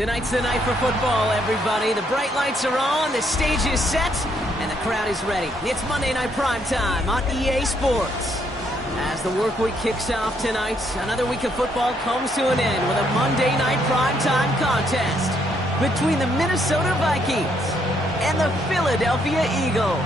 Tonight's the night for football, everybody. The bright lights are on, the stage is set, and the crowd is ready. It's Monday Night Primetime on EA Sports. As the work week kicks off tonight, another week of football comes to an end with a Monday Night Primetime contest between the Minnesota Vikings and the Philadelphia Eagles.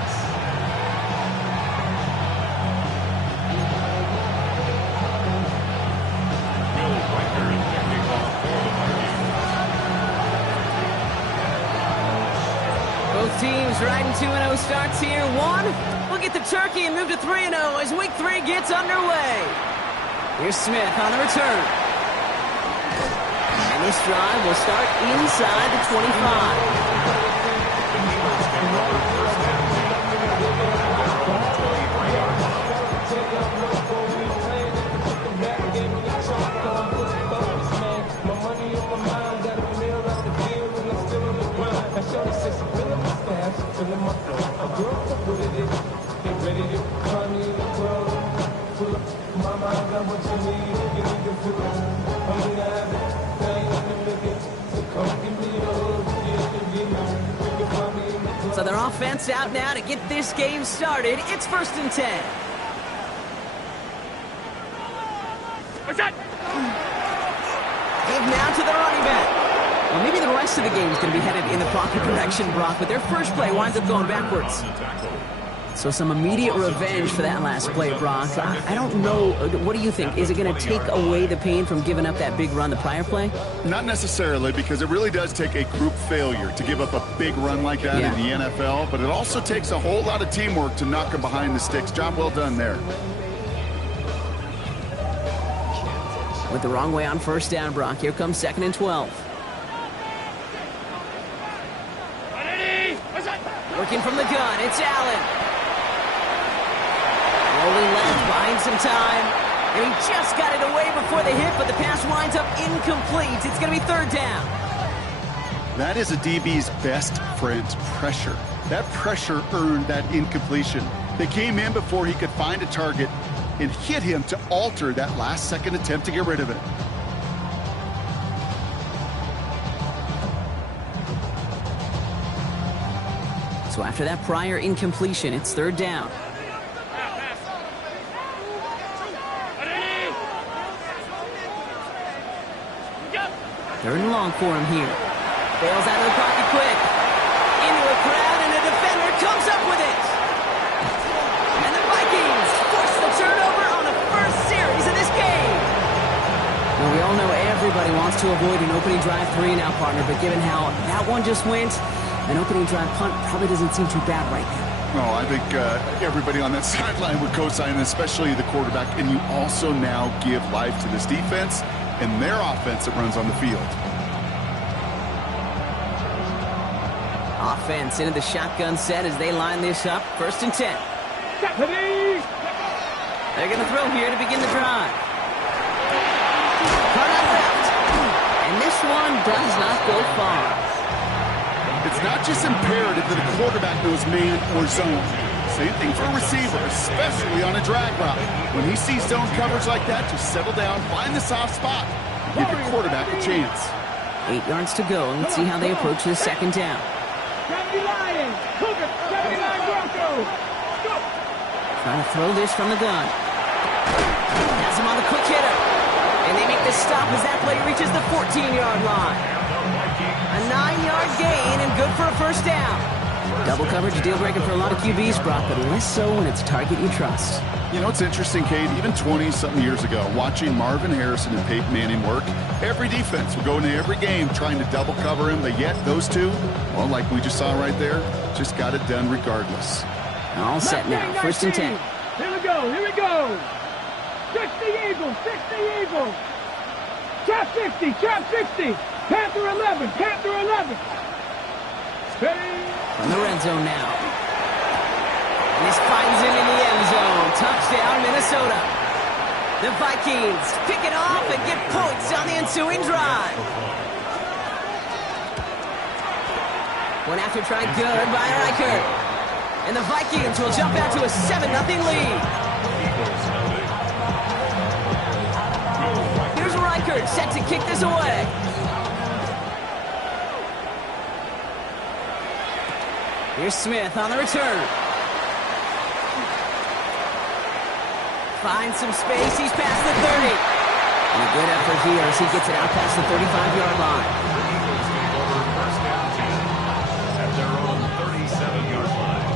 Both teams riding 2-0 starts here. One, we'll get the turkey and move to 3-0 as week 3 gets underway. Here's Smith on the return. And this drive will start inside the 25. So their offense out now to get this game started. It's 1st and 10. What's that? Give now to the running back. Well, maybe the rest of the game is going to be headed in the proper direction, Brock, but their first play winds up going backwards. So some immediate revenge for that last play, Brock. I don't know. What do you think? Is it going to take away the pain from giving up that big run the prior play? Not necessarily, because it really does take a group failure to give up a big run like that in the NFL, but it also takes a whole lot of teamwork to knock them behind the sticks. Job well done there. With the wrong way on 1st down, Brock. Here comes 2nd and 12. Working from the gun, it's Allen. Rolling left, buying some time. And he just got it away before the hit, but the pass winds up incomplete. It's going to be 3rd down. That is a DB's best friend, pressure. That pressure earned that incompletion. They came in before he could find a target and hit him to alter that last-second attempt to get rid of it. So after that prior incompletion, it's 3rd down. 3rd and long for him here. Bails out of the pocket quick. Into a crowd, and a defender comes up with it. And the Vikings force the turnover on the first series of this game. Well, we all know everybody wants to avoid an opening drive 3 now, partner, but given how that one just went, an opening drive punt probably doesn't seem too bad right now. No, I think everybody on that sideline would co-sign, especially the quarterback, and you also now give life to this defense and their offense that runs on the field. Offense into the shotgun set as they line this up. 1st and 10. They're going to throw here to begin the drive. Cut out left. And this one does not go far. It's not just imperative that a quarterback knows man or zone. Same thing for a receiver, especially on a drag route. When he sees zone coverage like that, just settle down, find the soft spot, and give your quarterback a chance. 8 yards to go, and let's see how they approach this 2nd down. Trying to throw this from the gun. Has him on the quick hitter. And they make the stop as that play reaches the 14-yard line. A 9-yard gain and good for a 1st down. Double coverage, deal breaker for a lot of QBs, Brock, but less so when it's a target you trust. You know, it's interesting, Cade, even 20-something years ago, watching Marvin Harrison and Peyton Manning work, every defense would go into every game trying to double cover him, but yet those two, well, like we just saw right there, just got it done regardless. All set now, 1st and 10. Here we go. 60 Eagles. Trap 60. Panther 11. From the red zone now. And this finds him in the end zone. Touchdown, Minnesota. The Vikings pick it off and get points on the ensuing drive. One after try good by Reichert. And the Vikings will jump out to a 7-0 lead. Here's Reichert set to kick this away. Here's Smith on the return. Finds some space. He's past the 30. And a good effort here as he gets it out past the 35-yard line. First down 10 at their own 37-yard line.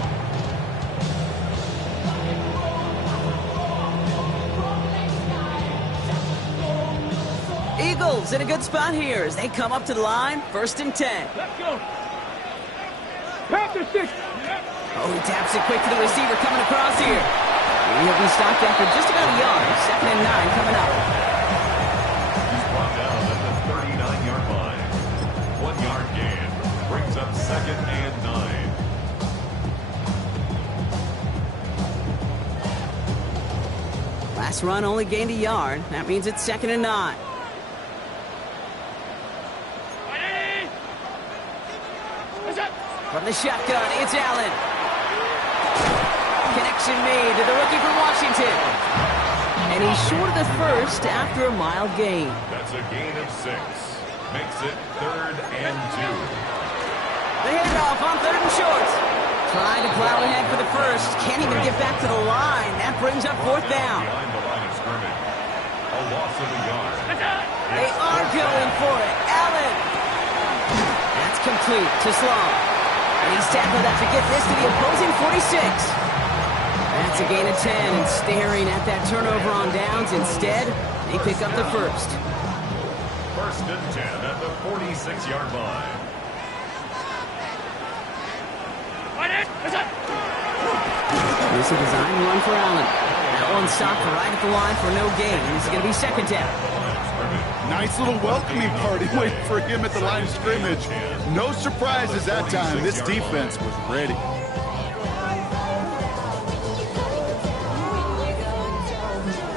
Eagles in a good spot here as they come up to the line. 1st and 10. Let's go. Panther 6. Oh, he taps it quick to the receiver coming across here. And he'll be stopped after just about a yard. 2nd and 9 coming up. He's brought down at the 39-yard line. 1 yard gain brings up 2nd and 9. Last run only gained a yard. That means it's 2nd and 9. From the shotgun, it's Allen. Connection made to the rookie from Washington. And he's short of the first after a mild gain. That's a gain of 6. Makes it 3rd and 2. The handoff on 3rd and short. Trying to plow ahead for the first. Can't even get back to the line. That brings up 4th down. Behind the line of scrimmage. A loss of a yard. They are going for it. Allen. That's complete to Sloan. And he's tackled after getting this to the opposing 46. That's a gain of 10 and staring at that turnover on downs. Instead, they pick up the first. 1st and 10 at the 46-yard line. This is a design run for Allen. That one stopped right at the line for no gain. This is going to be 2nd down. Nice little welcoming party waiting for him at the line of scrimmage. No surprises that time. This defense was ready.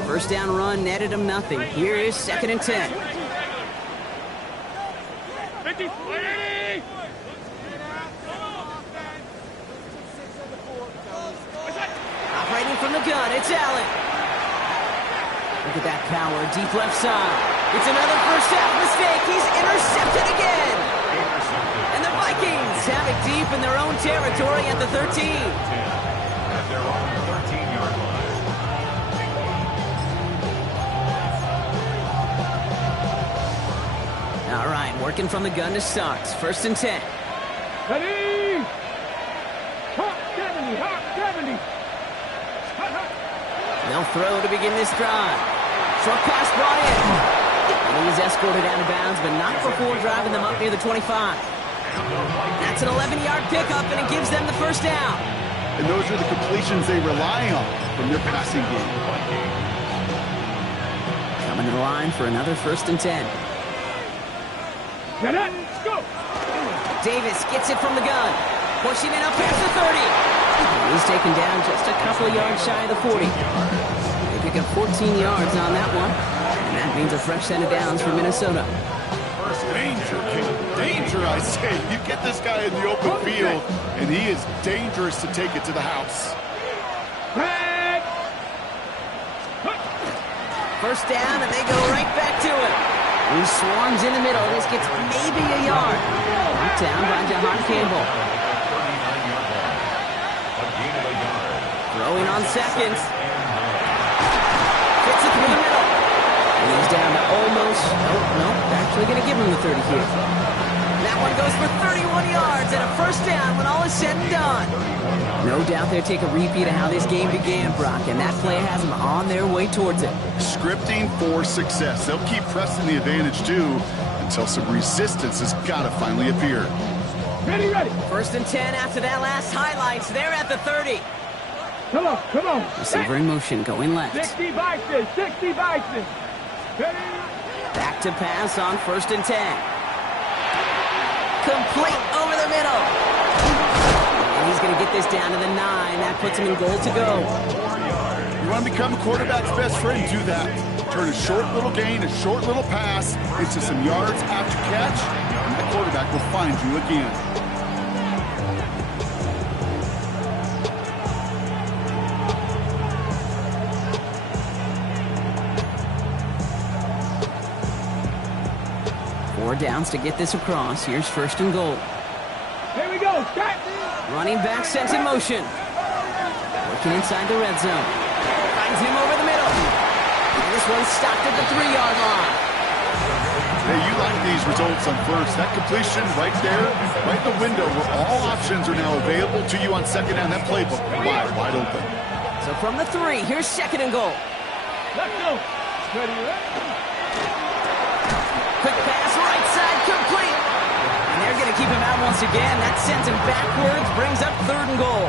First down run netted him nothing. Here is 2nd and 10. Operating from the gun, it's Allen. Look at that power, deep left side. It's another first half mistake. He's intercepted again. And the Vikings have it deep in their own territory at the 13. At their own 13-yard line. All right, working from the gun to start. 1st and 10. Ready. Hawk 70. Hawk 70. They'll throw to begin this drive. Short pass brought in. And he's escorted out of bounds, but not before driving them up near the 25. That's an 11-yard pickup, and it gives them the first down. And those are the completions they rely on from their passing game. Coming to the line for another 1st and 10. Get it. Let's go. Davis gets it from the gun. Pushing it up past the 30. He's taken down just a couple of yards shy of the 40. They pick up 14 yards on that one. And that means a fresh set of downs for Minnesota. Danger, King. Danger, I say. You get this guy in the open field, and he is dangerous to take it to the house. First down, and they go right back to it. He swarms in the middle. This gets maybe a yard. Knocked down by Jahan Campbell. Throwing on 2nd. Fits it through the middle. And he's down to almost, actually going to give him the 30 here. That one goes for 31 yards and a first down when all is said and done. No doubt they'll take a repeat of how this game began, Brock, and that play has them on their way towards it. Scripting for success. They'll keep pressing the advantage, too, until some resistance has got to finally appear. Ready. 1st and 10 after that last highlights. They're at the 30. Come on. Receiver in motion, going left. 60 Vikings. Ready. Back to pass on 1st and 10. Complete over the middle. And he's going to get this down to the 9. That puts him in goal to go. You want to become a quarterback's best friend, do that. Turn a short little gain, a short little pass into some yards after catch, and the quarterback will find you again. Four downs to get this across. Here's 1st and goal. Here we go. Start. Running back sent in motion. Working inside the red zone. Finds him over the middle. And this one's stopped at the 3-yard line. Hey, you like these results on first. That completion right there, right in the window where all options are now available to you on second down. That playbook wide open. So from the 3, here's second and goal. Let's go. Ready, Quick pass, right side, complete. And they're going to keep him out once again. That sends him backwards, brings up third and goal.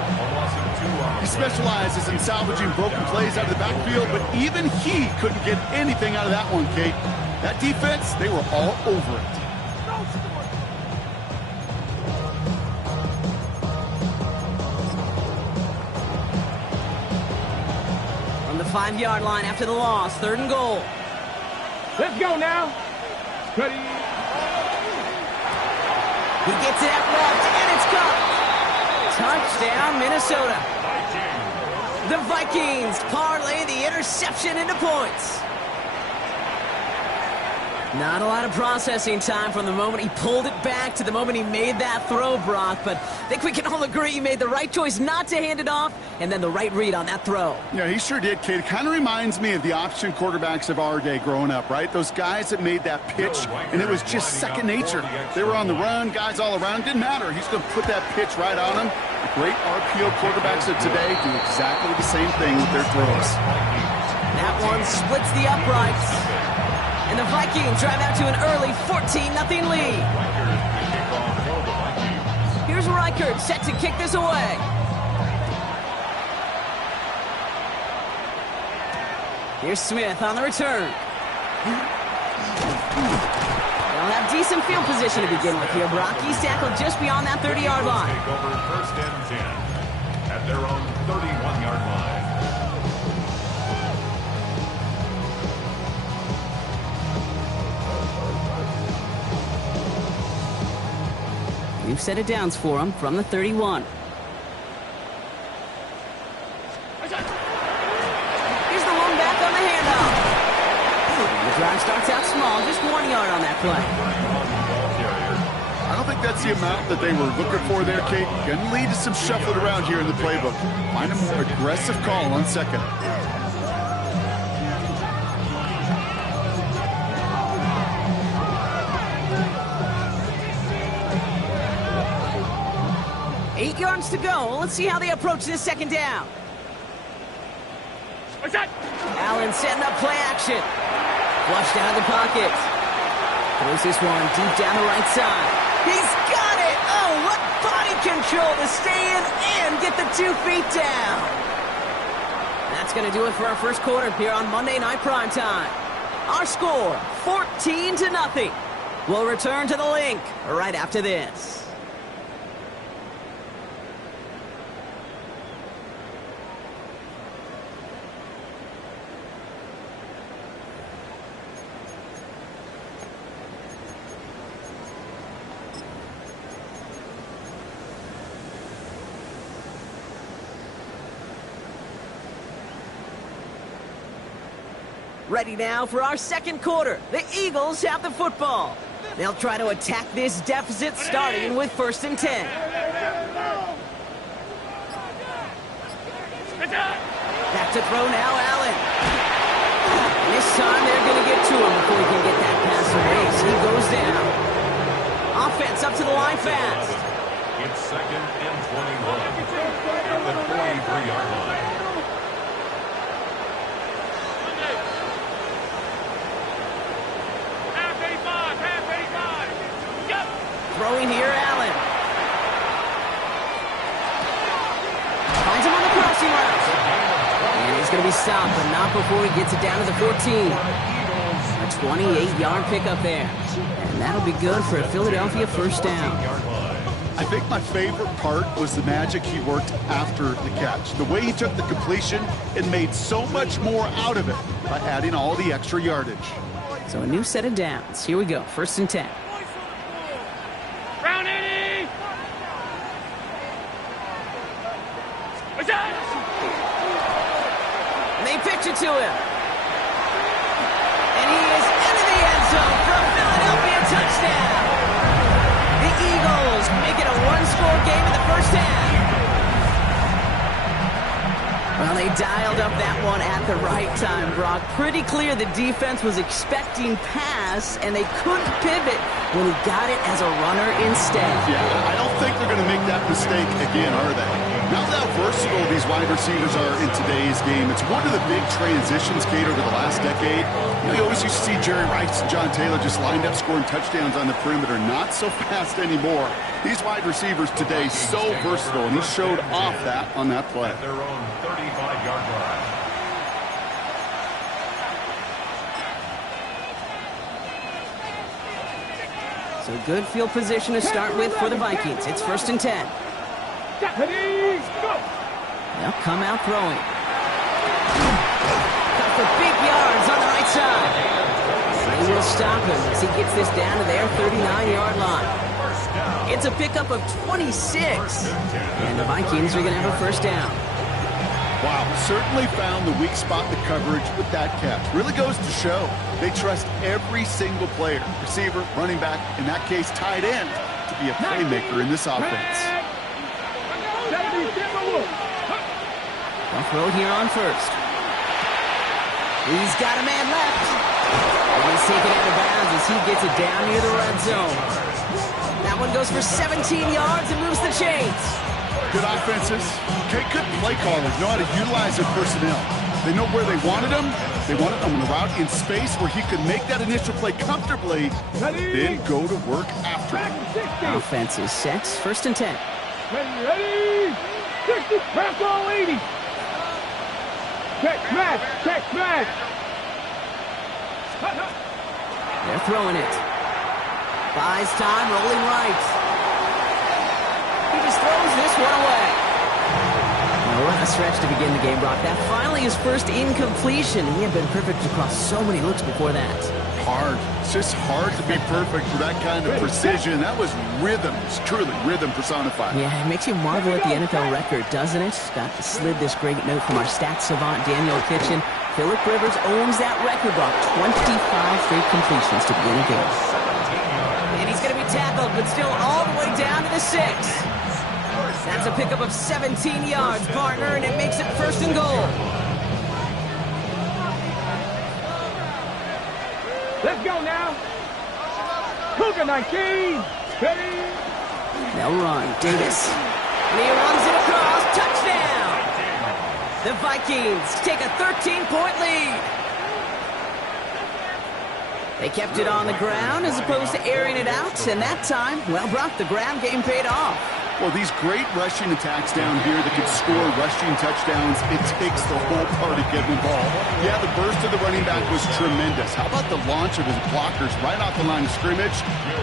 He specializes in salvaging broken plays out of the backfield, but even he couldn't get anything out of that one, Kate. That defense, they were all over it. From the 5-yard line after the loss, third and goal. Let's go now. Ready. He gets it out left, and it's caught. Touchdown, Minnesota. The Vikings parlay the interception into points. Not a lot of processing time from the moment he pulled it back to the moment he made that throw, Brock. But I think we can all agree he made the right choice not to hand it off, and then the right read on that throw. Yeah, he sure did, Kate. It kind of reminds me of the option quarterbacks of our day growing up, right? Those guys that made that pitch, and it was just second nature. They were on the run, guys all around. Didn't matter. He's going to put that pitch right on them. The great RPO quarterbacks of today do exactly the same thing with their throws. That one splits the uprights. And the Vikings drive out to an early 14-0 lead. Here's Reichert set to kick this away. Here's Smith on the return. They'll have decent field position to begin with here. Brock, he's tackled just beyond that 30-yard line. Take over first and 10 at their own 31-yard line. New set of downs for him from the 31. Here's the one back on the handoff. The drive starts out small, just 1 yard on that play. I don't think that's the amount that they were looking for there, Kate. Going to lead to some shuffling around here in the playbook. Find a more aggressive call on second. Eight yards to go. Let's see how they approach this second down. What's that? Allen setting up play action. Flushed out of the pocket. Throws this one deep down the right side. He's got it! Oh, what body control to stay in and get the 2 feet down. That's going to do it for our first quarter here on Monday Night Primetime. Our score, 14-0. We'll return to the link right after this. Ready now for our second quarter. The Eagles have the football. They'll try to attack this deficit starting with first and 10. Back to throw now, Allen. And this time they're going to get to him before he can get that pass away. So he goes down. Offense up to the line fast. It's second and 21 at the 43-yard line. Throwing here, Allen. Finds him on the crossing route. And he's going to be stopped, but not before he gets it down to the 14. A 28-yard pickup there. And that'll be good for a Philadelphia first down. I think my favorite part was the magic he worked after the catch. The way he took the completion and made so much more out of it by adding all the extra yardage. So a new set of downs. Here we go, first and 10. They pitch it to him. And he is into the end zone for a Philadelphia touchdown. The Eagles make it a one-score dialed up that one at the right time, Brock. Pretty clear the defense was expecting pass, and they couldn't pivot when he got it as a runner instead. Yeah, I don't think they're going to make that mistake again, are they? Now how versatile these wide receivers are in today's game. It's one of the big transitions, Kate, over the last decade. You always used to see Jerry Rice and John Taylor just lined up scoring touchdowns on the perimeter. Not so fast anymore. These wide receivers today so versatile, and he showed off that on that play. At their own 35-yard line. So good field position to start with for the Vikings. It's 1st and 10. They'll come out throwing. Got for big yards on the right side. They will stop him as he gets this down to their 39-yard line. It's a pickup of 26. And the Vikings are going to have a first down. Wow, certainly found the weak spot in the coverage with that catch. Really goes to show they trust every single player, receiver, running back, in that case tight end, to be a playmaker in this offense. They'll throw here on first. He's got a man left. And he's taken out of bounds as he gets it down near the red zone. That one goes for 17 yards and moves the chains. Good offenses. Okay, good play callers know how to utilize their personnel. They know where they wanted him. They wanted him on a route in space where he could make that initial play comfortably, then go to work after it. Offense is set. 1st and 10. Ready? 60, back all 80. Check smash, check smash. They're throwing it. Buys time, rolling right. He just throws this one away. Now, what a stretch to begin the game, Brock. That finally his first incompletion. He had been perfect across so many looks before that. Hard. It's just hard to be perfect with that kind of precision. That was rhythm. It's truly rhythm personified. Yeah, it makes you marvel at the NFL record, doesn't it? Got slid this great note from our stats savant, Daniel Kitchen. Phillip Rivers owns that record, Brock. 25 straight completions to begin a game. And he's going to be tackled, but still all the way down to the 6. That's a pickup of 17 yards, partner, and it makes it 1st and goal. Let's go now. Cougar 19. Ready? They'll run. Davis. And he runs it across. Touchdown! The Vikings take a 13-point lead. They kept it on the ground as opposed to airing it out. And that time, well, Brock, the ground game paid off. Well, these great rushing attacks down here that can score rushing touchdowns, it takes the whole party getting involved. Yeah, the burst of the running back was tremendous. How about the launch of his blockers right off the line of scrimmage?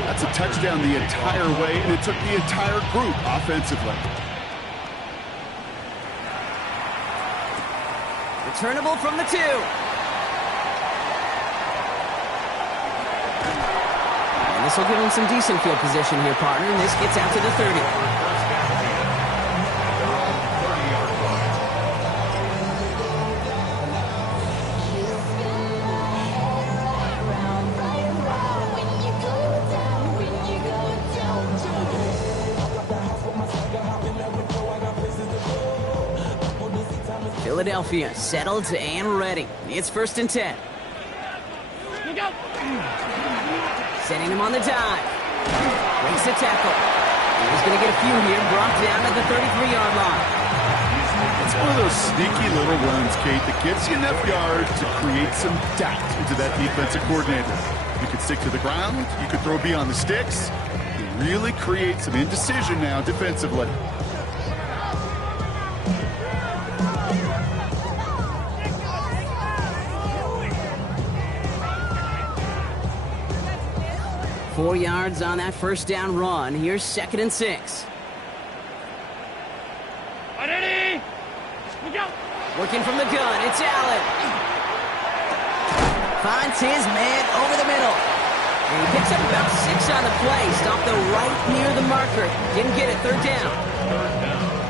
That's a touchdown the entire way, and it took the entire group offensively. Returnable from the 2. And this will give him some decent field position here, partner, and this gets out to the 30. Philadelphia settled and ready. It's 1st and 10. Setting him on the dive. Breaks the tackle. He's going to get a few here, brought down at the 33-yard line. It's one of those sneaky little runs, Kate, that gives you enough yards to create some doubt into that defensive coordinator. You could stick to the ground. You could throw beyond the sticks. You really create some indecision now defensively. Four yards on that first down run. Here's 2nd and 6. Ready? Go. Working from the gun, it's Allen. Finds his man over the middle. And he picks up about 6 on the play. Stopped the right near the marker. Didn't get it, 3rd down.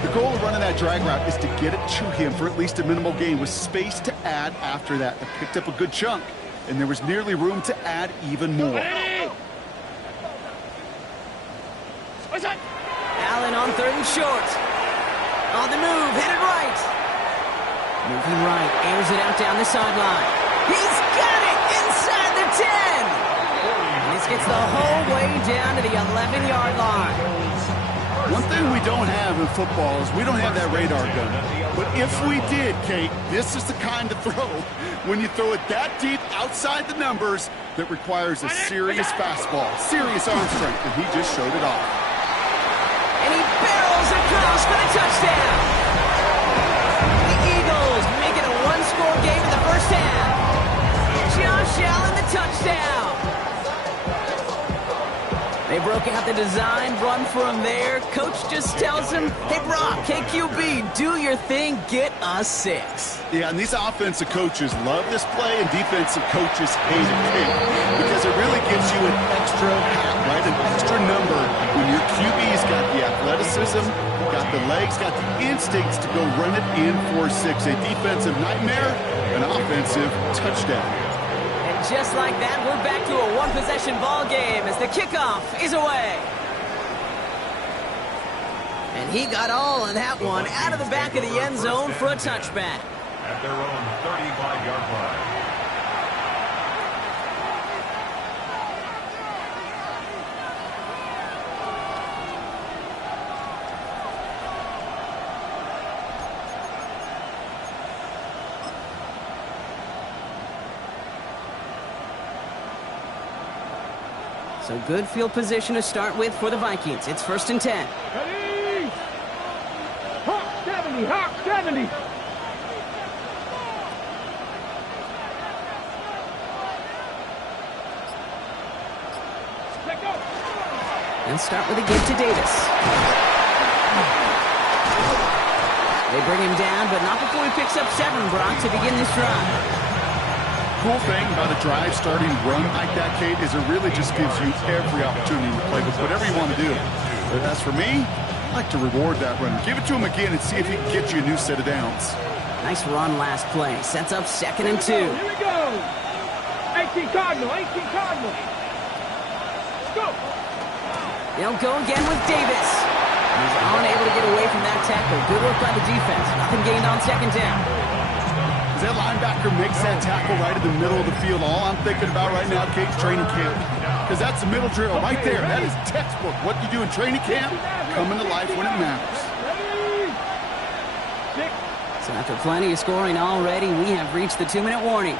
The goal of running that drag route is to get it to him for at least a minimal gain with space to add after that. They picked up a good chunk, and there was nearly room to add even more. Ready? Allen on 3rd and short. On the move, headed right. Moving right, airs it out down the sideline. He's got it inside the 10. And this gets the whole way down to the 11-yard line. One thing we don't have in football is we don't have that radar gun. But if we did, Kate, this is the kind of throw, when you throw it that deep outside the numbers, that requires a serious fastball, serious arm strength, and he just showed it off. And he barrels across for the touchdown. The Eagles make it a one-score game in the first half. Josh Allen, the touchdown. They broke out the design run for him there. Coach just tells him, hey, Brock, KQB, do your thing, get us 6. Yeah, and these offensive coaches love this play, and defensive coaches hate it too, because it really gives you an extra hat, right? An extra number when your QB's got the athleticism, got the legs, got the instincts to go run it in for 6. A defensive nightmare, an offensive touchdown. Just like that, we're back to a one-possession ball game as the kickoff is away. And he got all of that one out of the back of the end zone for a touchback. At their own 35-yard line. So good field position to start with for the Vikings. It's 1st and 10. Ready? Hawk 70, Hawk 70. Let go. And start with a give to Davis. They bring him down, but not before he picks up 7, Brock, to begin this drive. Cool thing about a drive starting run like that, Kate, is it really just gives you every opportunity to play with whatever you want to do. But as for me, I like to reward that run. Give it to him again and see if he can get you a new set of downs. Nice run last play. Sets up 2nd and 2. Here we go. 18 Cardinal, 18 Cardinal. Let's go. They'll go again with Davis. He's unable to get away from that tackle. Good work by the defense. Nothing gained on 2nd down. That linebacker makes that tackle right in the middle of the field. All I'm thinking about right now, Kate's training camp. Because that's the middle drill right there. That is textbook. What you do in training camp, coming to life when it matters. So after plenty of scoring already, we have reached the 2-minute warning.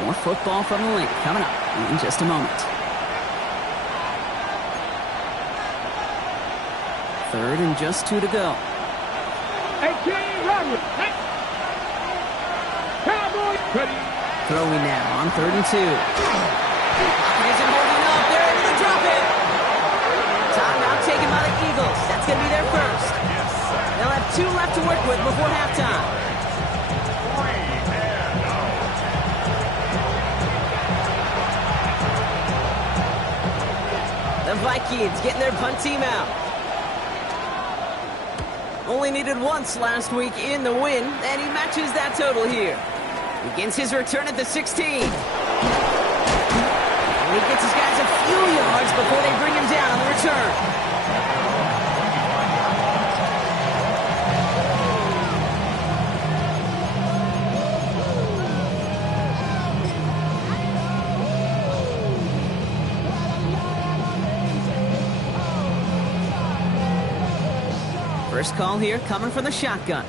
More football from the link coming up in just a moment. 3rd and just 2 to go. 18, run. Throwing now on 3rd and 2. He isn't holding up. They're able to drop it. Timeout taken by the Eagles. That's going to be their first. They'll have 2 left to work with before halftime. The Vikings getting their punt team out. Only needed once last week in the win, and he matches that total here. Begins his return at the 16. And he gets his guys a few yards before they bring him down on the return. First call here coming from the shotgun.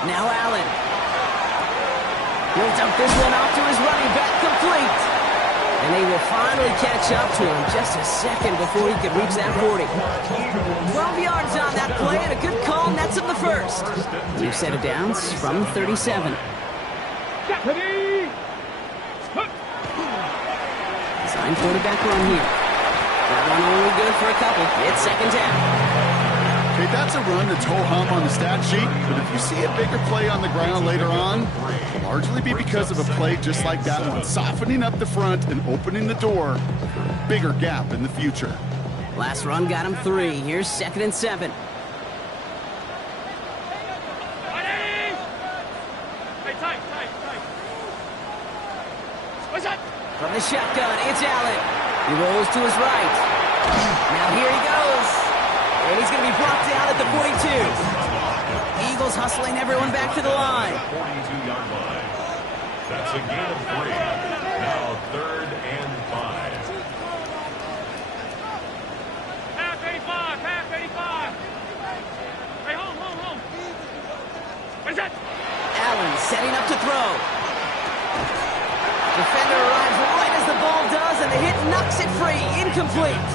Now Allen. He'll dump this one off to his running back, complete. And they will finally catch up to him just a second before he could reach that 40. 12 yards on that play, and a good call nets him the first. New set of downs from 37. Design quarterback run here. That one only good for a couple. It's 2nd down. Okay, that's a run that's ho-hum on the stat sheet, but if you see a bigger play on the ground later on, it'll largely be because of a play just like that one, softening up the front and opening the door for a bigger gap in the future. Last run got him 3. Here's 2nd and 7. From the shotgun, it's Allen. He rolls to his right. Now here he goes. And he's going to be brought down at the 42. Eagles hustling everyone back to the line. 42-yard line. That's a gain of 3. Now 3rd and 5. Half 85, half 85. Hey, home. What is that? Allen setting up to throw. Defender arrives right as the ball does, and the hit knocks it free. Incomplete.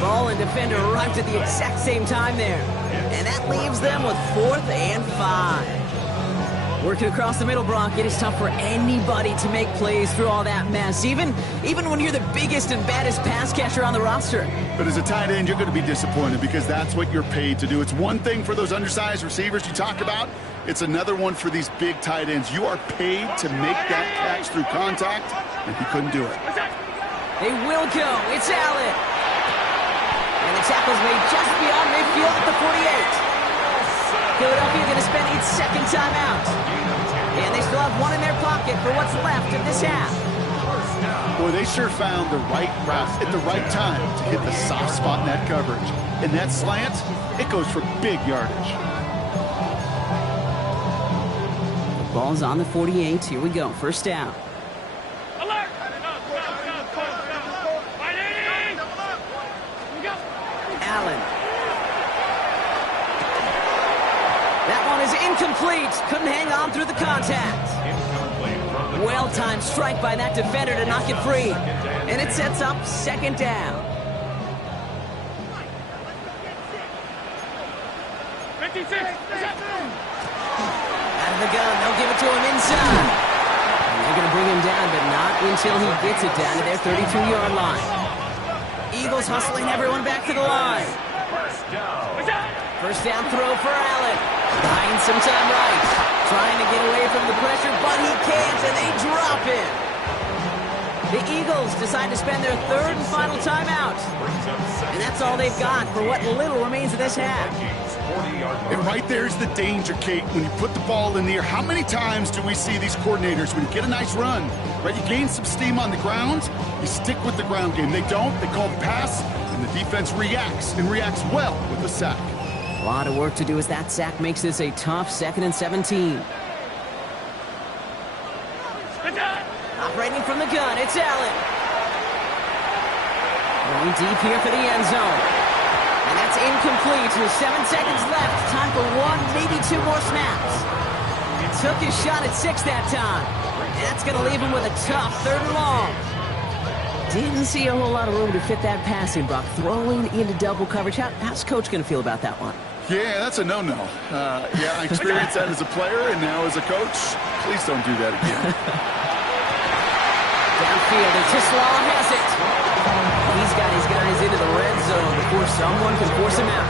Ball and defender arrived at the exact same time there. And that leaves them with 4th and 5. Working across the middle, Brock, it is tough for anybody to make plays through all that mess, even when you're the biggest and baddest pass catcher on the roster. But as a tight end, you're going to be disappointed because that's what you're paid to do. It's one thing for those undersized receivers you talk about. It's another one for these big tight ends. You are paid to make that catch through contact, and he couldn't do it. They will go. It's Allen. And the tackle's made just beyond midfield at the 48. Philadelphia going to spend its second timeout. And they still have one in their pocket for what's left of this half. Boy, they sure found the right route at the right time to hit the soft spot in that coverage. And that slant, it goes for big yardage. The ball's on the 48. Here we go. First down. Alert! Allen. That one is incomplete. Couldn't hang on through the contact. Well-timed strike by that defender to knock it free. And it sets up second down. 56. Out of the gun, they'll give it to him inside. And they're going to bring him down, but not until he gets it down to their 32-yard line. Eagles hustling everyone back to the line. First down throw for Allen. Buying some time right. Trying to get away from the pressure, but he can't, and they drop him. The Eagles decide to spend their 3rd and final timeout. And that's all they've got for what little remains of this half. And right there's the danger, Kate. When you put the ball in the air, how many times do we see these coordinators, when you get a nice run, right, you gain some steam on the ground, you stick with the ground game. They don't, they call the pass, and the defense reacts, and reacts well with the sack. A lot of work to do as that sack makes this a tough 2nd and 17. Operating from the gun, it's Allen. Going deep here for the end zone. And that's incomplete with 7 seconds left. Time for 1, maybe 2 more snaps. Took his shot at 6 that time. And that's going to leave him with a tough 3rd and long. Didn't see a whole lot of room to fit that passing, Brock. Throwing into double coverage. How's Coach going to feel about that one? Yeah, that's a no-no. Yeah, I experienced that as a player, and now as a coach, please don't do that again. Downfield, and Tislau has it. He's got his guys into the red zone before someone can force him out.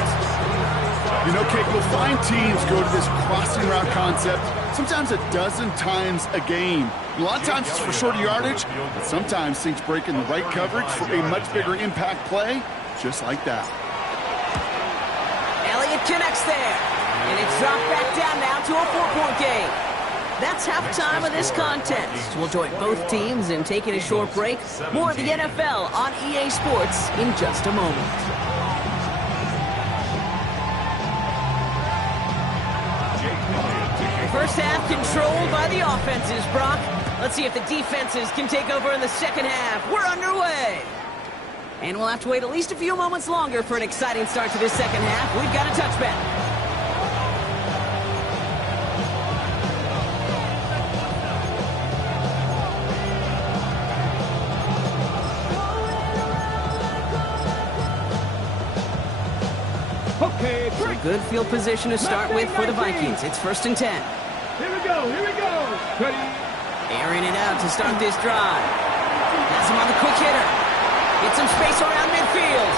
You know, Kate, you'll find teams go to this crossing route concept sometimes a dozen times a game. A lot of times it's for shorter yardage, but sometimes things break in the right coverage for a much bigger impact play, just like that. Elliott connects there, and it's dropped back down now to a 4-point game. That's halftime of this contest. We'll join both teams in taking a short break. More of the NFL on EA Sports in just a moment. First half controlled by the offenses, Brock. Let's see if the defenses can take over in the second half. We're underway. And we'll have to wait at least a few moments longer for an exciting start to this second half. We've got a touchback. Okay, So good field position to start with for the Vikings. It's 1st and 10. Here we go. Ready? Airing it out to start this drive. Has him on the quick hitter. Gets some space around midfield.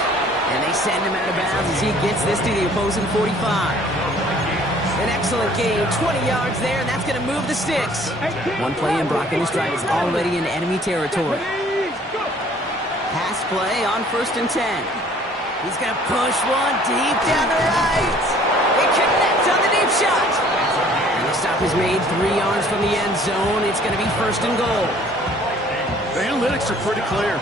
And they send him out of bounds as he gets this to the opposing 45. An excellent game, 20 yards there, and that's going to move the sticks. One play in, Brock, and this drive is already in enemy territory. Pass play on 1st and 10. He's going to push one deep down the right. They connect on the deep shot. And the stop is made 3 yards from the end zone. It's going to be 1st and goal. The analytics are pretty clear.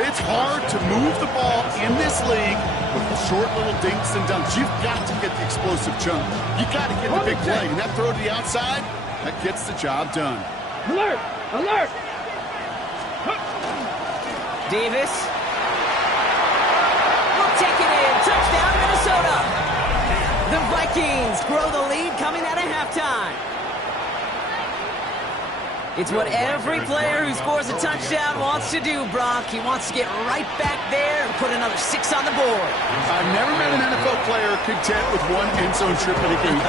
It's hard to move the ball in this league with short little dinks and dunks. You've got to get the explosive jump. You've got to get the big play. And that throw to the outside, that gets the job done. Alert! Alert! Davis. Will take it in. Touchdown, Minnesota. The Vikings grow the lead coming out of halftime. It's what every player who scores a touchdown wants to do, Brock. He wants to get right back there and put another 6 on the board. I've never met an NFL player content with one end zone trip in a game.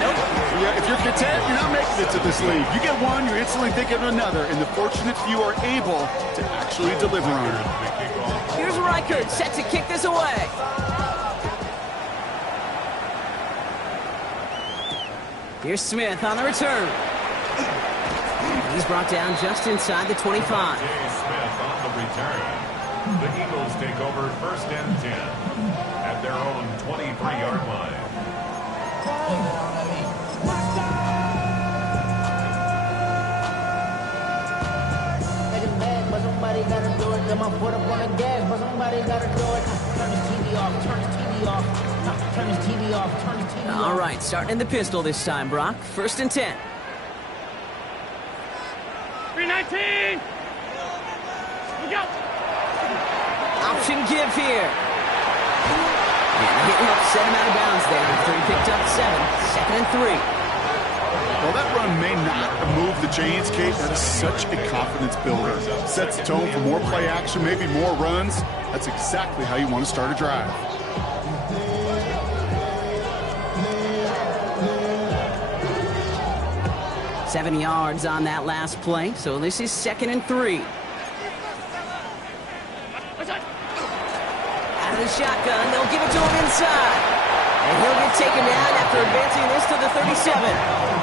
Nope. Yeah, if you're content, you're not making it to this league. You get one, you're instantly thinking of another, and the fortunate few are able to actually deliver on it. Here's Reichert set to kick this away. Here's Smith on the return. He's brought down just inside the 25. Smith on the return. The Eagles take over 1st and 10 at their own 23-yard line. But somebody gotta do it. Get my foot up on the gas, but somebody gotta do it. Turn his TV off, turn his TV off, turn his TV off, turn his TV off. All right, starting in the pistol this time, Brock. 1st and 10. 319! Look out! Option give here. And the hit helped set him out of bounds there after he picked up 7. 2nd and 3. Well, that run may not move the chains, Kate. That is such a confidence builder. Sets the tone for more play action, maybe more runs. That's exactly how you want to start a drive. Seven yards on that last play, so this is 2nd and 3. Out of the shotgun, they'll give it to him inside. And he'll get taken down after advancing this to the 37.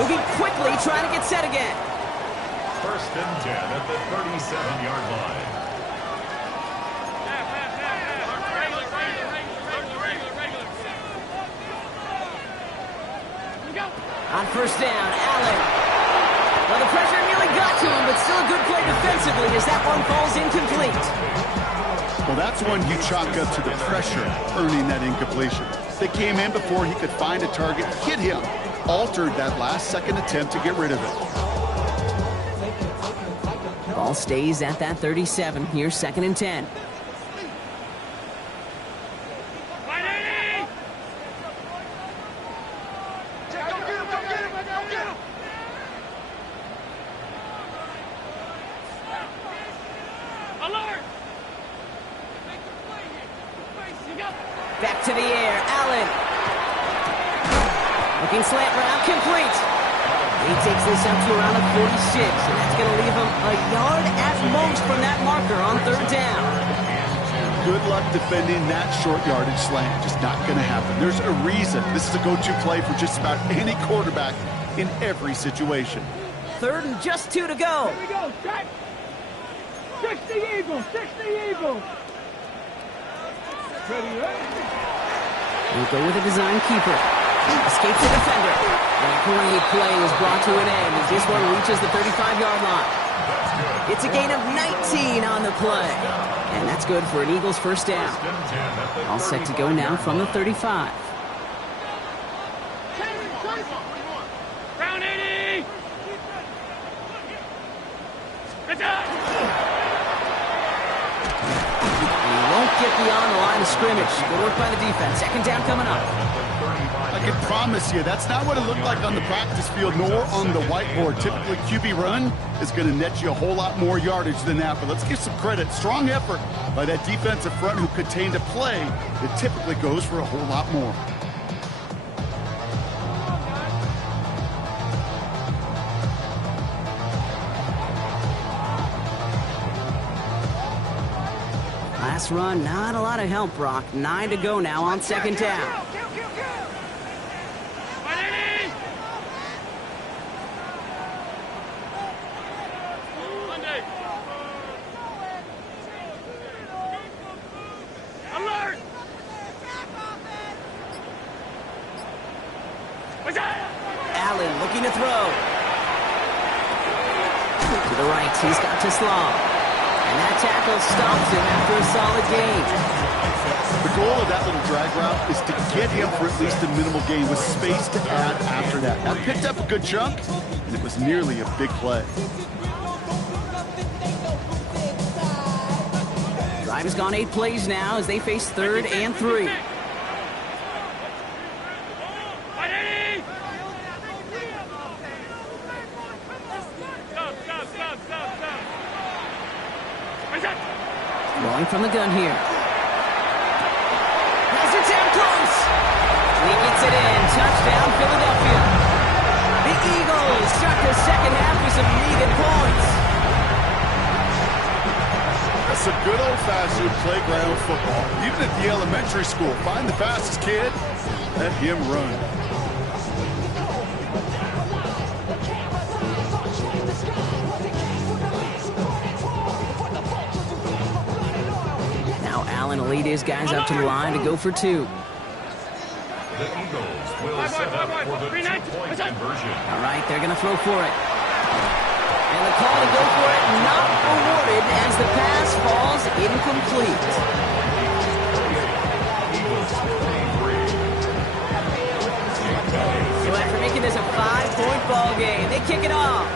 Moving quickly, trying to get set again. 1st and 10 at the 37-yard line. On 1st down, Allen. Well, the pressure nearly got to him, but still a good play defensively as that one falls incomplete. Well, that's one you chalk up to the pressure, earning that incompletion. They came in before he could find a target, hit him, altered that last-second attempt to get rid of it. Ball stays at that 37. Here's 2nd and 10. Back to the air, Allen. Looking slant route, complete. He takes this up to around a 46, and that's going to leave him a yard at most from that marker on 3rd down. Good luck defending that short yardage slant. Just not going to happen. There's a reason this is a go-to play for just about any quarterback in every situation. 3rd and just 2 to go. Here we go, check! 60 Eagles, 60 Eagles! Ready, ready? We'll go with a design keeper. Escapes the defender. And a great play is brought to an end as this one reaches the 35-yard line. It's a gain of 19 on the play. And that's good for an Eagles 1st down. All set to go now from the 35. Round 80! Won't get beyond the line of scrimmage. Good work by the defense. 2nd down coming up. I can promise you, that's not what it looked like on the practice field nor on the whiteboard. Typically, QB run is going to net you a whole lot more yardage than that. But let's give some credit. Strong effort by that defensive front who contained a play that typically goes for a whole lot more. Last run, not a lot of help, Brock. 9 to go now on 2nd down. Allen looking to throw. To the right, he's got to Slaw. And that tackle stops him after a solid gain. The goal of that little drag route is to get him for at least a minimal gain with space to add after that. That picked up a good chunk, and it was nearly a big play. Drive has gone 8 plays now as they face 3rd and 3. Rolling from the gun here. Has it down close. He gets it in. Touchdown, Philadelphia. The Eagles start the second half with some needed points. That's some good old-fashioned playground football. Even at the elementary school, find the fastest kid, let him run. Allen will lead his guys up to the line to go for 2. The Eagles will set up for the 2-point conversion. All right, they're going to throw for it. And the call to go for it not awarded as the pass falls incomplete. So after making this a 5-point ball game, they kick it off.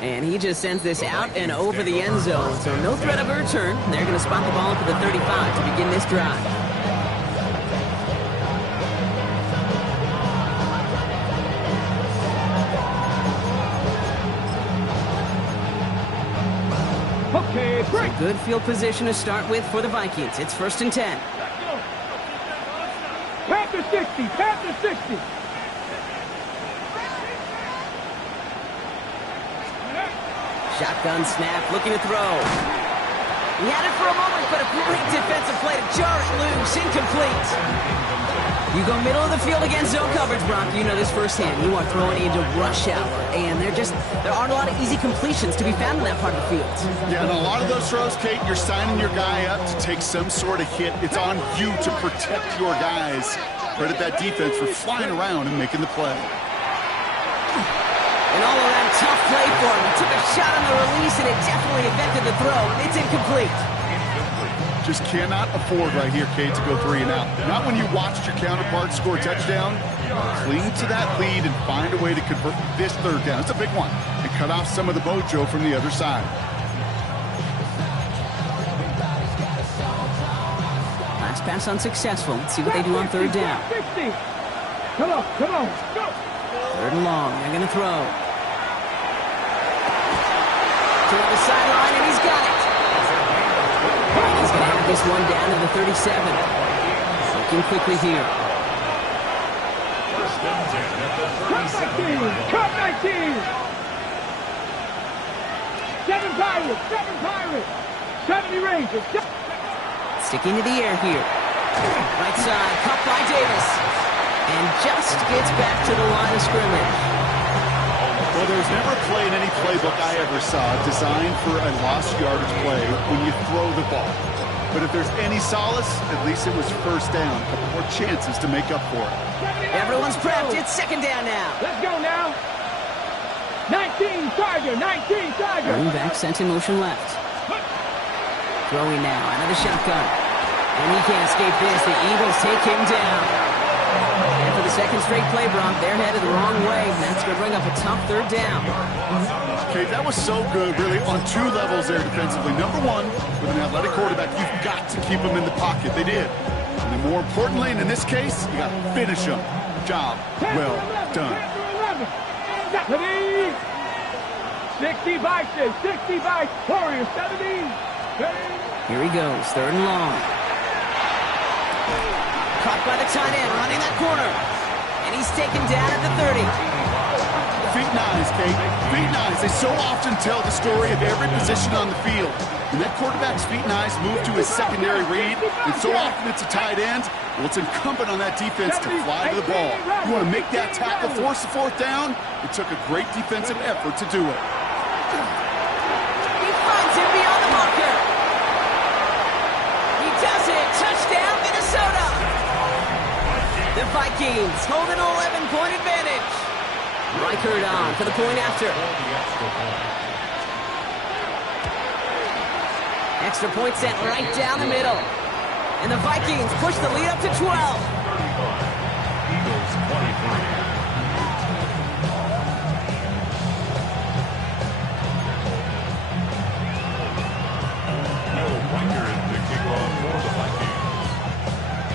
And he just sends this out and over the end zone. So no threat of a return. They're going to spot the ball up at the 35 to begin this drive. Okay, break. Good field position to start with for the Vikings. It's 1st and 10. Panther 60, Panther 60. Shotgun snap, looking to throw. He had it for a moment, but a great defensive play to jar it loose. Incomplete. You go middle of the field against zone coverage, Brock. You know this firsthand. You are throwing into rush hour, and there aren't a lot of easy completions to be found in that part of the field. Yeah, and a lot of those throws, Kate, you're signing your guy up to take some sort of hit. It's on you to protect your guys. Credit that defense for flying around and making the play. An all-around tough play for him. He took a shot on the release, and it definitely affected the throw. It's incomplete. Just cannot afford right here, Kate, to go 3 and out. Not when you watched your counterpart score a touchdown. Cling to that lead and find a way to convert this 3rd down. It's a big one. And cut off some of the mojo from the other side. Last pass unsuccessful. Let's see what they do on 3rd down. 60. Come on, come on, go. 3rd and long. They're going to throw. To the sideline, and he's got it. He's going to have this one down to the 37. Looking quickly here. First and 10 at the 37. Cut 19. 7 Pirates, 7 Pirates. 70 Rangers. Sticking to the air here. Right side, caught by Davis. And just gets back to the line of scrimmage. Well, there's never a play in any playbook I ever saw designed for a lost yardage play when you throw the ball. But if there's any solace, at least it was 1st down. A couple more chances to make up for it. Everyone's prepped. It's 2nd down now. Let's go now. 19 Tiger, 19 Tiger. Running back sent in motion left. Throwing now out of the shotgun. And he can't escape this. The Eagles take him down. And for the 2nd straight play, Brock, they're headed the wrong way. And that's going to bring up a tough 3rd down. Okay, that was so good, really, on 2 levels there defensively. Number 1, with an athletic quarterback, you've got to keep him in the pocket. They did. And then more importantly, and in this case, you got to finish him. Job well done. 60 Vikings, 60 Vikings, Warriors, 70. Here he goes, 3rd and long. Caught by the tight end, running that corner. And he's taken down at the 30. Feet nice, Kate. Feet nice. They so often tell the story of every position on the field. When that quarterback's feet nice move to his secondary read, and so often it's a tight end, well, it's incumbent on that defense to fly to the ball. You want to make that tackle, force the 4th down? It took a great defensive effort to do it. He finds him beyond the marker. He does it. Touchdown, Minnesota. The Vikings hold an 11-point advantage. Reichert on for the point after. Extra point sent right down the middle. And the Vikings push the lead up to 12. Eagles 23.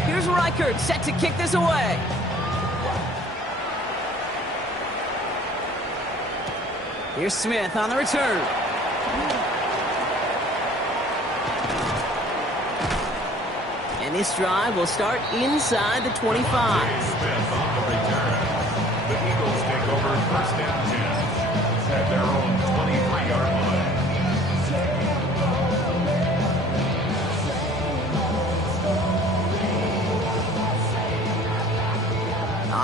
Here's Reichert set to kick this away. Here's Smith on the return. And this drive will start inside the 25. Smith on the return. The Eagles take over first and 10 at their own 23-yard line.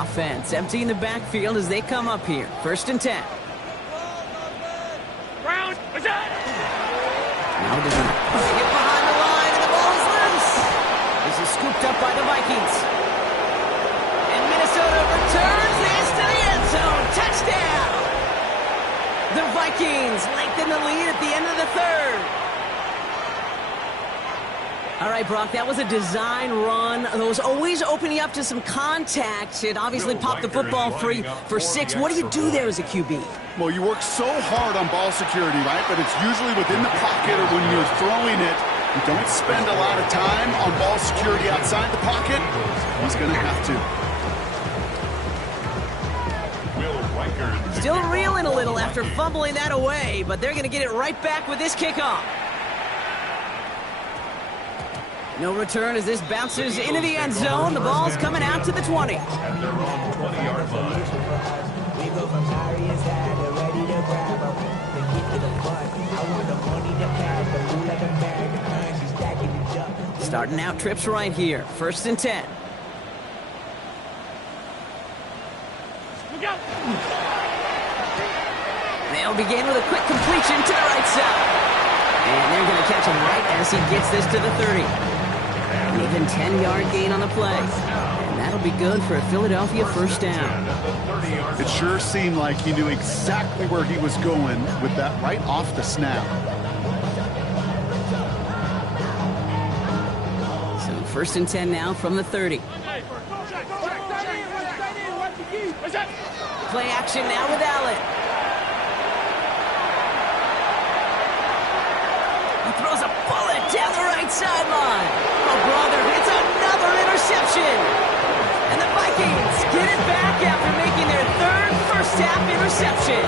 Offense emptying the backfield as they come up here. First and 10. Brown, what's that? Now does he get behind the line and the ball is loose. This is scooped up by the Vikings. And Minnesota returns this to the end zone. Touchdown! The Vikings lengthen the lead at the end of the third. All right, Brock, that was a design run. Those always open you up to some contact. It obviously popped the football free for 6. What do you do there as a QB? Well, you work so hard on ball security, right? But it's usually within the pocket or when you're throwing it. You don't spend a lot of time on ball security outside the pocket. He's going to have to. Still reeling a little after fumbling that away, but they're going to get it right back with this kickoff. No return as this bounces into the end zone. The ball's coming out to the 20. At their own 20-yard line. We go from sorry inside, they're ready to grab them. They get to the fun. I want the money to pass, the fool like a bag. The currency stacking the jump. Starting out trips right here. First and 10. Look out! They'll begin with a quick completion to the right side. And they're going to catch him right as he gets this to the 30. An even 10-yard gain on the play. And that'll be good for a Philadelphia first down. It sure seemed like he knew exactly where he was going with that right off the snap. So first and 10 now from the 30. Play action now with Allen. He throws a bullet down the right sideline. Oh, brother, it's another interception. And the Vikings get it back after making their third first-half interception.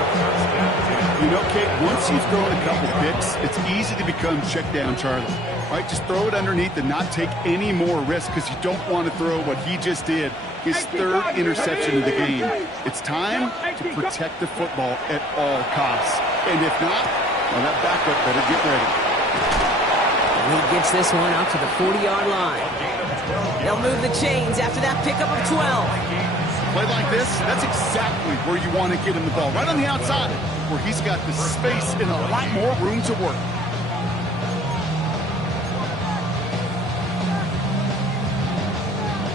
You know, Kate, once you've thrown a couple picks, it's easy to become check down Charlie. Right? Just throw it underneath and not take any more risk because you don't want to throw what he just did. His third interception of the game. It's time to protect the football at all costs. And if not, well, that backup better get ready. And he gets this one out to the 40-yard line. They'll move the chains after that pickup of 12. Play like this, that's exactly where you want to get him the ball. Right on the outside, where he's got the space and a lot more room to work.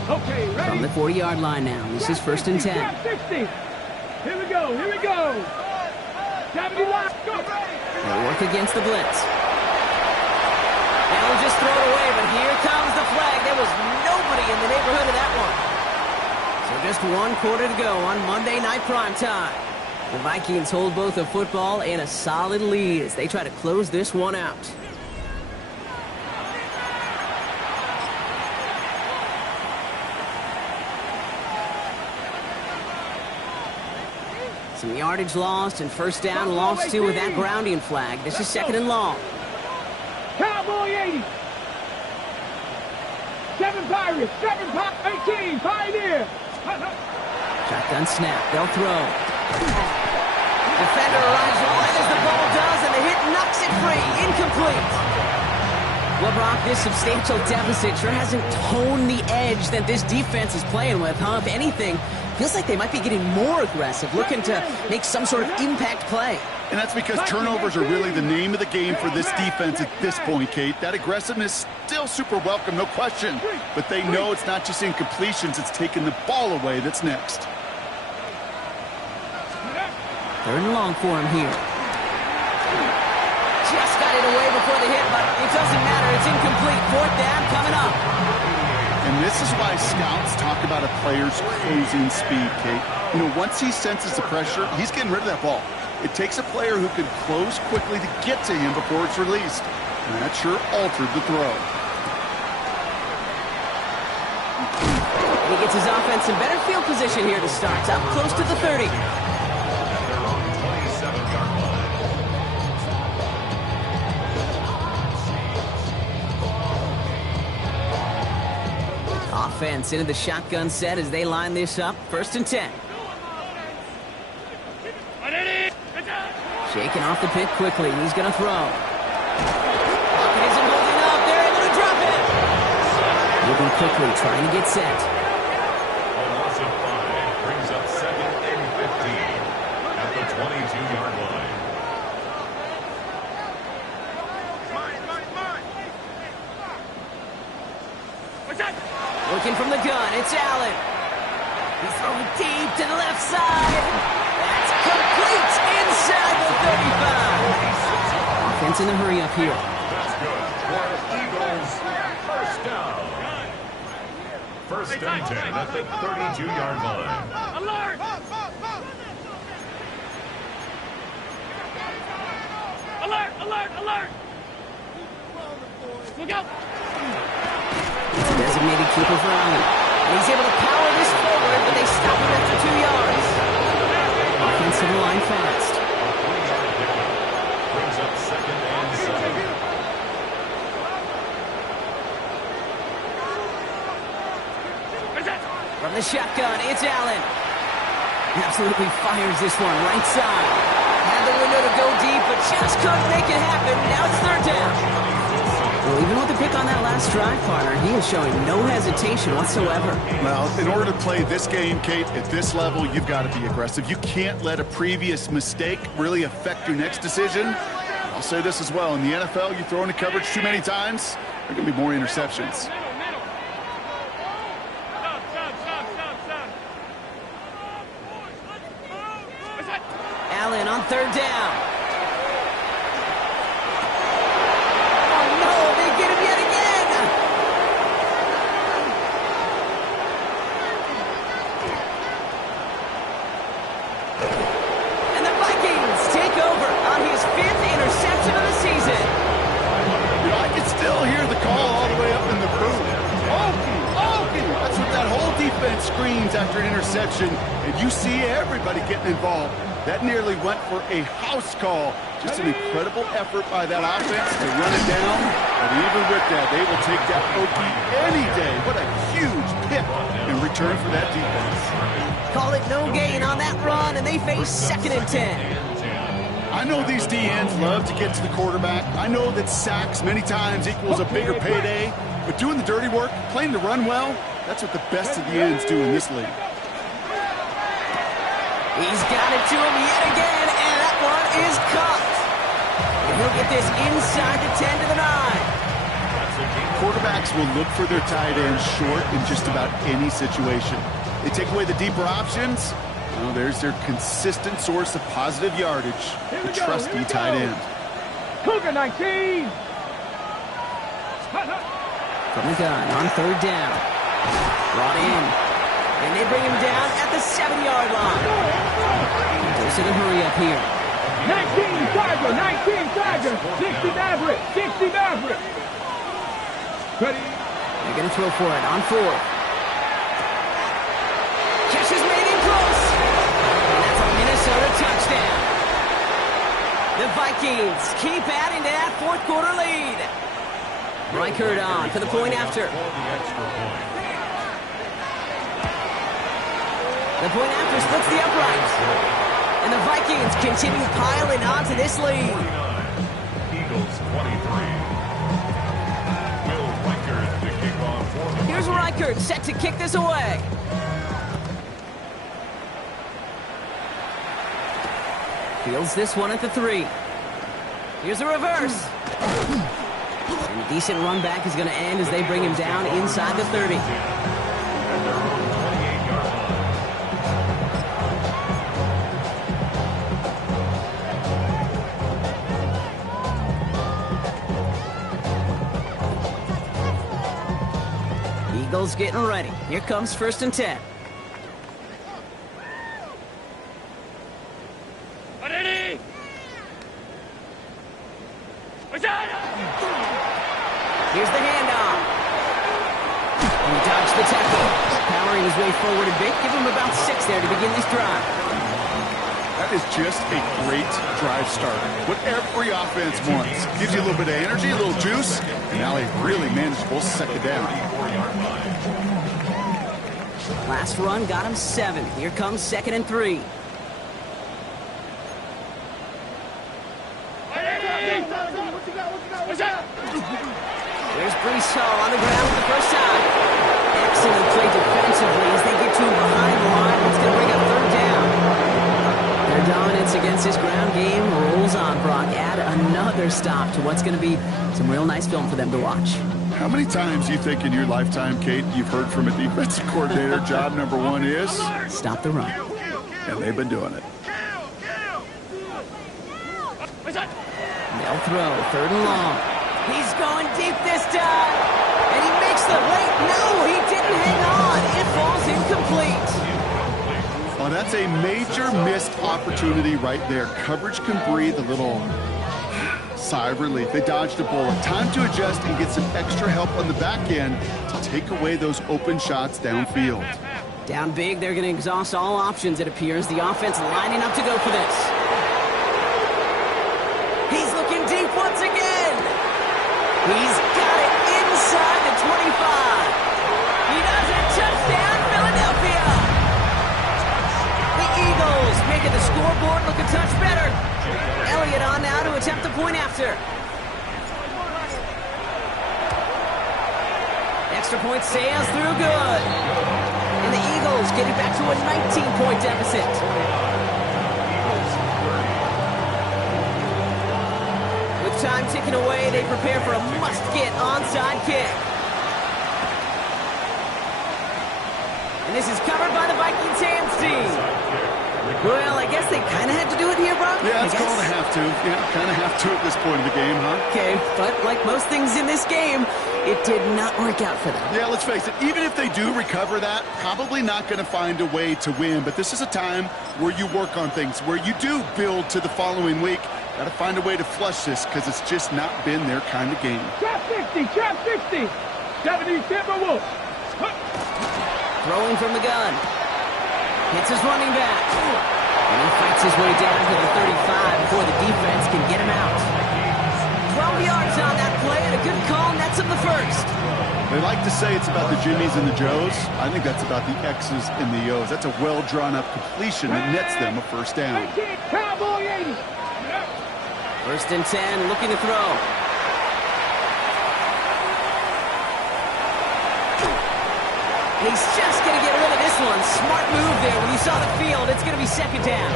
Okay, ready? From the 40-yard line now. This is first and 10. 60. Here we go, here we go. 70 left, go. They'll work against the blitz. They'll just throw it away, but here comes the flag. There was nobody in the neighborhood of that one. So just one quarter to go on Monday Night Primetime. The Vikings hold both a football and a solid lead as they try to close this one out. Some yardage lost and first down lost too with that grounding flag. This is second and long. Cowboy 80. 7 Pirates, 18, Pioneer. Shotgun snap, they'll throw. Defender arrives right as the ball does, and the hit knocks it free. Incomplete. Well, Brock, this substantial deficit sure hasn't toned the edge that this defense is playing with, huh? If anything, feels like they might be getting more aggressive, looking to make some sort of impact play. And that's because turnovers are really the name of the game for this defense at this point, Kate. That aggressiveness still super welcome, no question. But they know it's not just incompletions, it's taking the ball away that's next. Third and long for him here. Just got it away before the hit, but it doesn't matter. It's incomplete. Fourth down coming up. And this is why scouts talk about a player's closing speed, Kate. You know, once he senses the pressure, he's getting rid of that ball. It takes a player who can close quickly to get to him before it's released. And that sure altered the throw. He gets his offense in better field position here to start. Up close to the 30. They're on the 27-yard line. Offense into the shotgun set as they line this up. First and 10. Shaking off the pit quickly. He's going to throw. Pocket isn't holding up. They're able to drop it. Moving quickly, trying to get set. A loss of 5 brings up second and 15 at the 22-yard line. Looking from the gun, it's Allen. He's throwing deep to the left side. That's complete inside the 35. Offense in a hurry up here. That's good for Eagles. First down. First and 10 at the 32-yard line. Alert! Alert! Alert! Alert! Look out! It's a designated keeper for Allen. And he's able to power this forward, but they stop him after 2 yards. Offense to the line fast. Brings up second and 7. From the shotgun, it's Allen. Absolutely fires this one right side. Had the window to go deep, but just couldn't make it happen. Now it's third down. Well, even with the pick on that last drive, partner, he is showing no hesitation whatsoever. Well, in order to play this game, Kate, at this level, you've got to be aggressive. You can't let a previous mistake really affect your next decision. I'll say this as well. In the NFL, you throw into coverage too many times, there are going to be more interceptions. Allen on third down. Screens after an interception, and you see everybody getting involved. That nearly went for a house call. Just an incredible effort by that offense to run it down. But even with that, they will take that Okie any day. What a huge pick in return for that defense. Call it no gain on that run, and they face second and 10. I know these DNs love to get to the quarterback. I know that sacks many times equals a bigger payday. But doing the dirty work, playing to run well, that's what the best of the ends do in this league. He's got it to him yet again, and that one is caught. And he'll get this inside the 10 to the 9. Quarterbacks will look for their tight ends short in just about any situation. They take away the deeper options. Well, there's their consistent source of positive yardage, the trusty tight end. Cougar 19! From the gun on third down. Brought in. And they bring him down at the 7-yard line. There's in a hurry up here. 19 Tiger, 19 Tiger, 60 Maverick, 60 Maverick. Ready? They're going to throw for it on fourth. Just is made in close. And that's a Minnesota touchdown. The Vikings keep adding to that fourth quarter lead. Reichert on for the point after. The point after splits the uprights. And the Vikings continue piling on to this lead. Eagles 23. Will Reichert to kick off for the Here's Reichert set to kick this away. Fields this one at the 3. Here's a reverse. And a decent run back is going to end as they bring him down inside the 30. Eagles getting ready. Here comes 1st and 10. Here's the handoff. And he dodged the tackle. Powering his way forward a bit. Give him about 6 there to begin this drive. That is just a great drive start. What every offense wants. Gives you a little bit of energy, a little juice, and now a really manageable second down. Last run got him 7. Here comes 2nd and 3. There's Brees Hall on the ground for the first time. Excellent play defensively as they get to him behind the line. It's going to bring up 3rd down. Their dominance against this ground game rolls on, Brock. Add another stop to what's going to be some real nice film for them to watch. How many times do you think in your lifetime, Kate, you've heard from a defensive coordinator, job number 1 is? Stop the run. And they've been doing it. They'll throw, 3rd and long. He's going deep this time. And he makes the wait. No, he didn't hang on. It falls incomplete. Well, that's a major missed opportunity right there. Coverage can breathe a little sigh of relief. They dodged a bullet. Time to adjust and get some extra help on the back end to take away those open shots downfield. Down big, they're going to exhaust all options, it appears. The offense lining up to go for this. He's looking deep once again. He's got it inside the 25. He does it. Touchdown, Philadelphia. The Eagles making the scoreboard look a touch better. Elliott on now to attempt the point after. Extra point sails through good. And the Eagles getting back to a 19-point deficit. With time ticking away, they prepare for a must-get onside kick. And this is covered by the Vikings hands team. Well, I guess they kind of had to do it here, Brock. Yeah, it's called a have to. Yeah, kind of have to at this point in the game, huh? Okay, but like most things in this game, it did not work out for them. Yeah, let's face it, even if they do recover that, probably not going to find a way to win. But this is a time where you work on things, where you do build to the following week. Got to find a way to flush this because it's just not been their kind of game. Trap 60, trap 60. 70 Timberwolves. Throwing from the gun. Hits his running back. And he fights his way down to the 35 before the defense can get him out. 12 yards on that play and a good call nets him the first. They like to say it's about the Jimmies and the Joes. I think that's about the X's and the O's. That's a well-drawn-up completion that nets them a first down. Cowboy 80. 1st and 10, looking to throw. And he's just going to get rid of this one. Smart move there. When you saw the field, it's going to be 2nd down.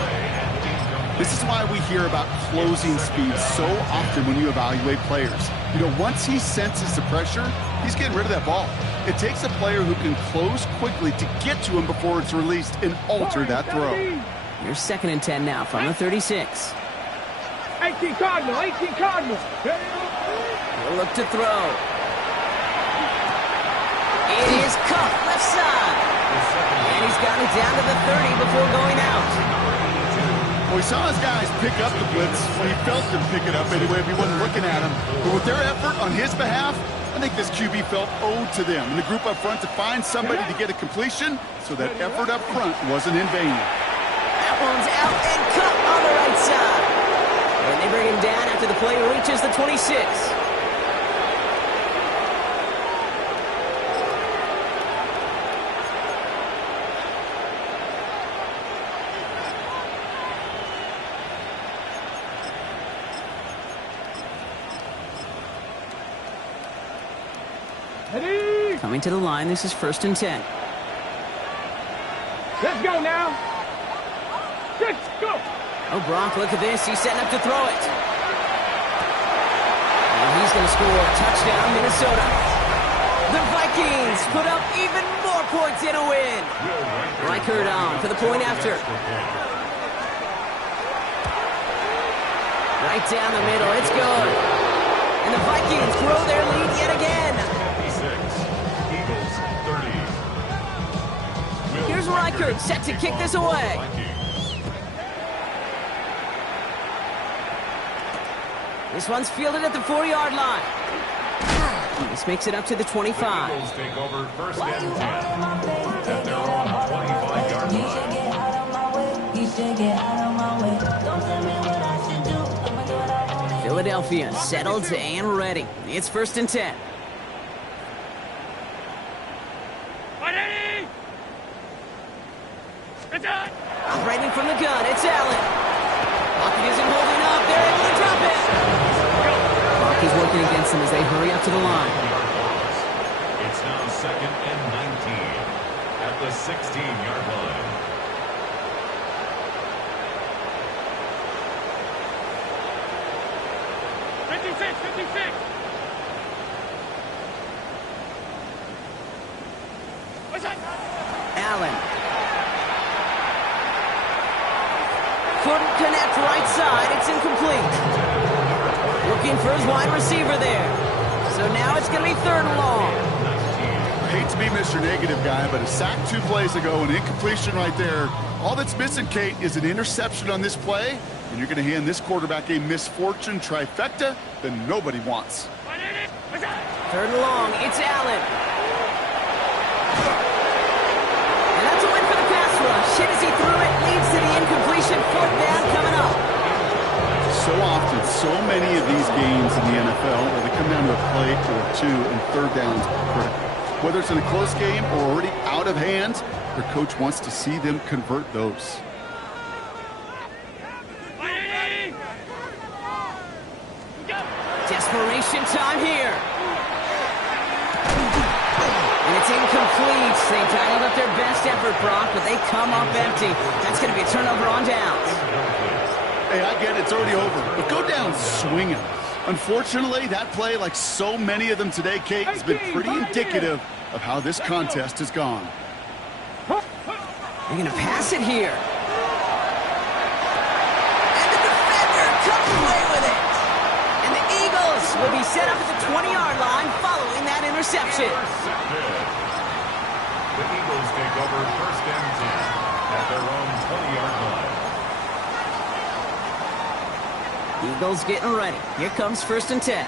This is why we hear about closing speed so often when you evaluate players. You know, once he senses the pressure, he's getting rid of that ball. It takes a player who can close quickly to get to him before it's released and alter that throw. Here's 2nd and 10 now from the 36. 18 Cardinal, 18 Cardinal. He'll look to throw. It is Cup, left side. And he's got it down to the 30 before going out. Well, we saw his guys pick up the blitz. Well, he felt them pick it up anyway if he wasn't looking at him. But with their effort on his behalf, I think this QB felt owed to them. And the group up front to find somebody to get a completion, so that effort up front wasn't in vain. That one's out and Cup on the right side. And they bring him down after the play reaches the 26. Ready? Coming to the line, this is 1st and 10. Let's go now. Let's go. Oh, Brock, look at this. He's setting up to throw it. And he's going to score a touchdown, Minnesota. The Vikings put up even more points in a win. Reichert on for the point after. Right down the middle. It's good. And the Vikings grow their lead yet again. Eagles 30. record, set to kick this away. This one's fielded at the 4-yard line. This makes it up to the 25. The Eagles take over first and 10 at their own 25-yard line. Philadelphia settled and ready. It's first and 10. Operating from the gun, it's Allen. Pocket isn't holding up. They're able to drop it. Clock is working against them as they hurry up to the line. It's now second and 19 at the 16-yard line. Allen. Couldn't connect right side. It's incomplete. Looking for his wide receiver there. So now it's going to be third and long. I hate to be Mr. Negative guy, but a sack 2 plays ago, an incompletion right there. All that's missing, Kate, is an interception on this play, and you're going to hand this quarterback a misfortune trifecta that nobody wants. Third and long. It's Allen. And that's a win for the pass rush. Hit as he threw it. Leads to the incompletion. Fourth down coming up. So often, so many of these games in the NFL where they come down to a play or two and third downs are critical. Whether it's in a close game or already out of hand, their coach wants to see them convert those. Desperation time here. And it's incomplete. They dialed up their best effort, Brock, but they come up empty. That's going to be a turnover on downs. Hey, I get it, it's already over, but go down swinging. Unfortunately, that play, like so many of them today, Kate, has been pretty indicative of how this contest has gone. They're going to pass it here. And the defender comes away with it. And the Eagles will be set up at the 20-yard line following that interception. The Eagles take over first and 10 at their own 20-yard line. Eagles getting ready. Here comes first and 10.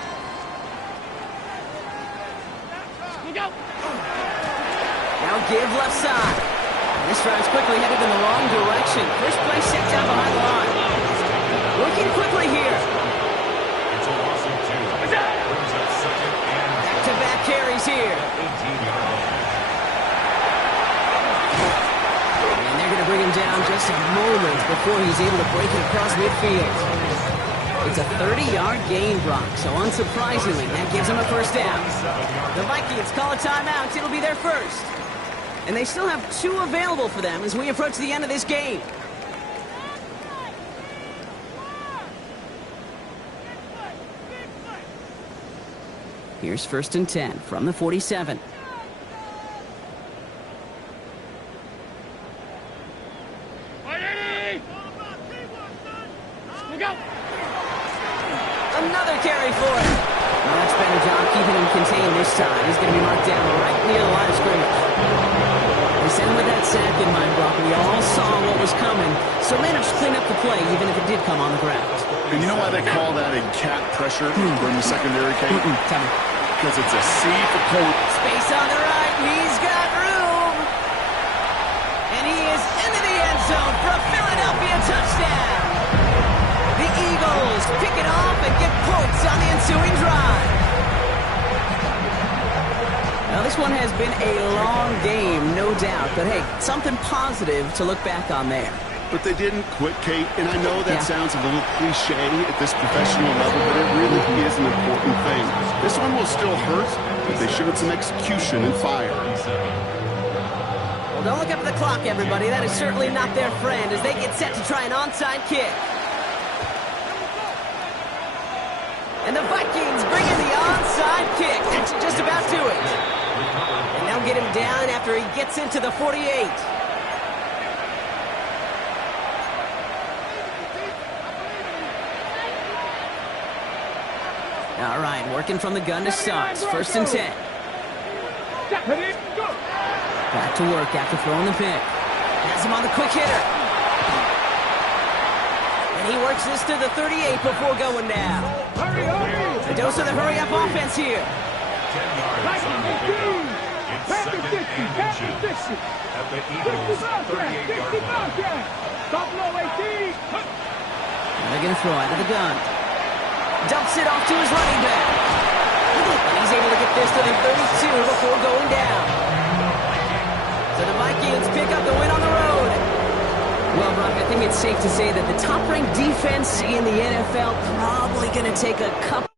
Now give left side. This drive's quickly headed in the wrong direction. First play set down behind the line. Looking quickly here. It's a loss of 2. Brings up second and Back-to-back carries here. 18-yard line. And they're going to bring him down just a moment before he's able to break it across midfield. It's a 30-yard gain, Brock, so unsurprisingly, that gives them a first down. The Vikings call a timeout. It'll be their first. And they still have 2 available for them as we approach the end of this game. Here's first and 10 from the 47. Another carry for him. Much better job keeping him contained this time. He's going to be marked down right near the line of scrimmage. They sent him with that sack in mind, Brock. We all saw what was coming, so managed to clean up the play, even if it did come on the ground. And you know why they call that a cat pressure from the secondary, Kate? Tell me. Because it's a C for corner. Space on the right. He's got room. And he is into the end zone for a Philadelphia touchdown. The Eagles pick it off and get points on the ensuing drive. Now, this one has been a long game, no doubt. But, hey, something positive to look back on there. But they didn't quit, Kate, and I know that sounds a little cliche at this professional level, but it really is an important thing. This one will still hurt, but they showed some execution and fire. Well, don't look up at the clock, everybody. That is certainly not their friend as they get set to try an onside kick. And the Vikings bring in the onside kick. That should just about do it. And they'll get him down after he gets into the 48. All right, working from the gun to start. First and 10. Back to work after throwing the pick. Has him on the quick hitter. And he works this to the 38 before going down. Hurry, hurry! A dose of the hurry-up offense here. 10 yards on the pickup. It's second and inches at the Eagles' 38-yard line. Stop low, 18. They're going to throw out of the gun. Dumps it off to his running back. And he's able to get this to the 32 before going down. So the Vikings pick up the win on the road. Well, Brock, I think it's safe to say that the top-ranked defense in the NFL probably going to take a couple